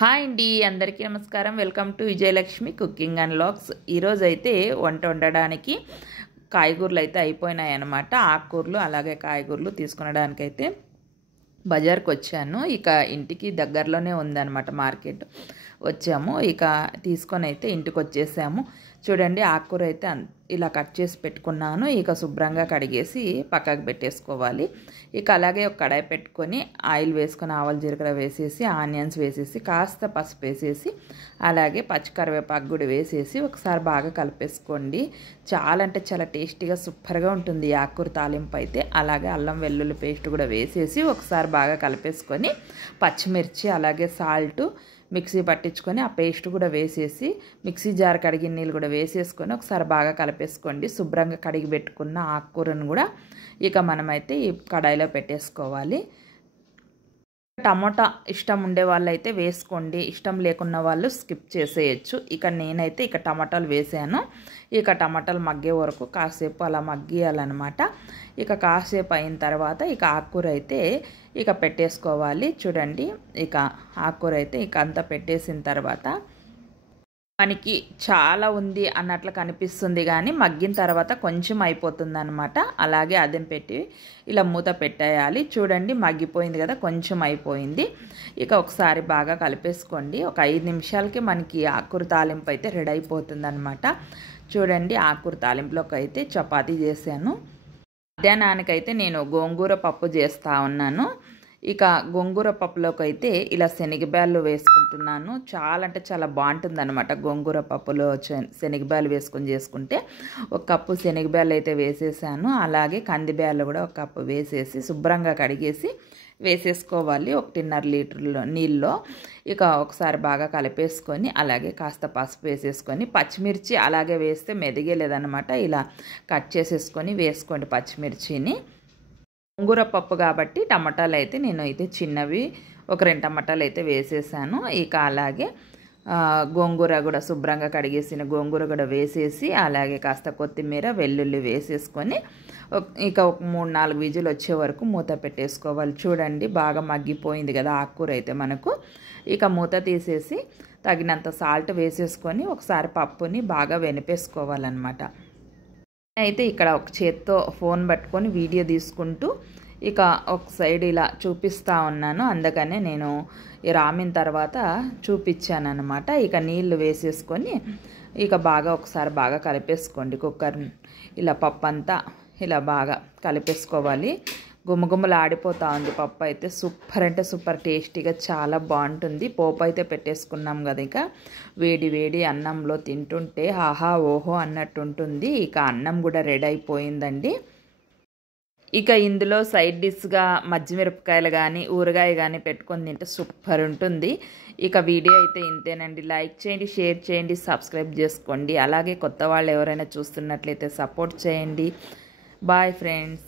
Hi అండి, అందరికీ నమస్కారం. Welcome to Vijayalakshmi cooking and vlogs. ఈరోజు అయితే వంట వండడానికి కాయగూరలు అయితే అయిపోయినాయి అన్నమాట. ఆకుకూరలు అలాగే కాయగూరలు తీసుకునడానికైతే బజార్కి వచ్చాను. ఇక ఇంటికి దగ్గరలోనే ఉందన్నమాట మార్కెట్. వచ్చాము, ఇక తీసుకొని అయితే ఇంటికి వచ్చేసాము. చూడండి, ఆకుకూర అయితే ఇలా కట్ చేసి పెట్టుకున్నాను. ఇక శుభ్రంగా కడిగేసి పక్కకు పెట్టేసుకోవాలి. ఇక అలాగే ఒక కడాయి పెట్టుకొని ఆయిల్ వేసుకొని ఆవాలు జీలకర్ర వేసేసి ఆనియన్స్ వేసేసి కాస్త పసుపు వేసేసి అలాగే పచ్చికరివేపాకు కూడా వేసేసి ఒకసారి బాగా కలిపేసుకోండి. చాలా అంటే చాలా టేస్టీగా సూపర్గా ఉంటుంది ఈ ఆకుకూర తాలింపు అయితే. అలాగే అల్లం వెల్లుల్లి పేస్ట్ కూడా వేసేసి ఒకసారి బాగా కలిపేసుకొని పచ్చిమిర్చి అలాగే సాల్ట్ మిక్సీ పట్టించుకొని ఆ పేస్ట్ కూడా వేసేసి మిక్సీ జార్ కడిగిన నీళ్ళు కూడా వేసేసుకొని ఒకసారి బాగా కలిపేసుకోండి. శుభ్రంగా కడిగి పెట్టుకున్న ఆకుకూరను కూడా ఇక మనమైతే ఈ కడాయిలో పెట్టేసుకోవాలి. టమోటా ఇష్టం ఉండే వాళ్ళు అయితే వేసుకోండి, ఇష్టం లేకున్న వాళ్ళు స్కిప్ చేసేయచ్చు. ఇక నేనైతే ఇక టమాటాలు వేసాను. ఇక టమాటాలు మగ్గే వరకు కాసేపు అలా మగ్గియాలన్నమాట. ఇక కాసేపు అయిన తర్వాత ఇక ఆకుకూర అయితే ఇక పెట్టేసుకోవాలి. చూడండి, ఇక ఆకుకూర అయితే ఇక అంతా పెట్టేసిన తర్వాత మనకి చాలా ఉంది అన్నట్లు కనిపిస్తుంది, కానీ మగ్గిన తర్వాత కొంచెం అయిపోతుంది అనమాట. అలాగే అదెం పెట్టి ఇలా మూత పెట్టేయాలి. చూడండి, మగ్గిపోయింది కదా, కొంచెం అయిపోయింది. ఇక ఒకసారి బాగా కలిపేసుకోండి. ఒక 5 నిమిషాలకి మనకి ఆకుకూర తాలింపు అయితే రెడీ అయిపోతుంది అనమాట. చూడండి, ఆకుకూర తాలింపులోకి అయితే చపాతీ చేశాను. మధ్యాహ్నానికైతే నేను గోంగూర పప్పు చేస్తూ ఉన్నాను. ఇక గోంగూర పప్పులోకి అయితే ఇలా శనగబ్యాళ్ళు వేసుకుంటున్నాను. చాలా అంటే చాలా బాగుంటుంది అనమాట. గోంగూర పప్పులో శనగబ్యాళ్ళు వేసుకొని చేసుకుంటే ఒక కప్పు శనగబ్యాళ్ళు అయితే వేసేసాను. అలాగే కందిబ్యాళ్ళు కూడా ఒక కప్పు వేసేసి శుభ్రంగా కడిగేసి వేసేసుకోవాలి 1.5 లీటర్ల నీళ్ళలో. ఇక ఒకసారి బాగా కలిపేసుకొని అలాగే కాస్త పసుపు వేసేసుకొని పచ్చిమిర్చి అలాగే వేస్తే మెదిగేలేదనమాట. ఇలా కట్ చేసేసుకొని వేసుకోండి పచ్చిమిర్చిని. గోంగూర పప్పు కాబట్టి టమాటాలు అయితే నేను అయితే చిన్నవి ఒక 2 టమాటాలు అయితే వేసేసాను. ఇక అలాగే గోంగూర కూడా శుభ్రంగా కడిగేసిన గోంగూర కూడా వేసేసి అలాగే కాస్త కొత్తిమీర వెల్లుల్లి వేసేసుకొని ఇక ఒక 3-4 విజిల్ వచ్చే వరకు మూత పెట్టేసుకోవాలి. చూడండి, బాగా మగ్గిపోయింది కదా ఆకుకూర అయితే మనకు. ఇక మూత తీసేసి తగినంత సాల్ట్ వేసేసుకొని ఒకసారి పప్పుని బాగా వెనిపేసుకోవాలన్నమాట. అయితే ఇక్కడ ఒక చేత్తో ఫోన్ పట్టుకొని వీడియో తీసుకుంటూ ఇక ఒక సైడ్ ఇలా చూపిస్తూ ఉన్నాను. అందుకనే నేను రామిన తర్వాత చూపించాను అనమాట. ఇక నీళ్లు వేసేసుకొని ఇక బాగా ఒకసారి బాగా కలిపేసుకోండి. కుక్కర్ ఇలా పప్పు అంతా ఇలా బాగా కలిపేసుకోవాలి. గుమ్మగుమ్మలు ఆడిపోతూ ఉంది పప్పు అయితే. సూపర్ అంటే సూపర్ టేస్టీగా చాలా బాగుంటుంది. పోపు అయితే పెట్టేసుకున్నాం కదా, ఇక వేడి వేడి అన్నంలో తింటుంటే ఆహా ఓహో అన్నట్టు ఉంటుంది. ఇక అన్నం కూడా రెడీ అయిపోయిందండి. ఇక ఇందులో సైడ్ డిష్గా మజ్జిమిరపకాయలు కానీ ఊరగాయ కానీ పెట్టుకొని తింటే సూపర్ ఉంటుంది. ఇక వీడియో అయితే ఇంతేనండి. లైక్ చేయండి, షేర్ చేయండి, సబ్స్క్రైబ్ చేసుకోండి. అలాగే కొత్త వాళ్ళు ఎవరైనా చూస్తున్నట్లయితే సపోర్ట్ చేయండి. Bye friends.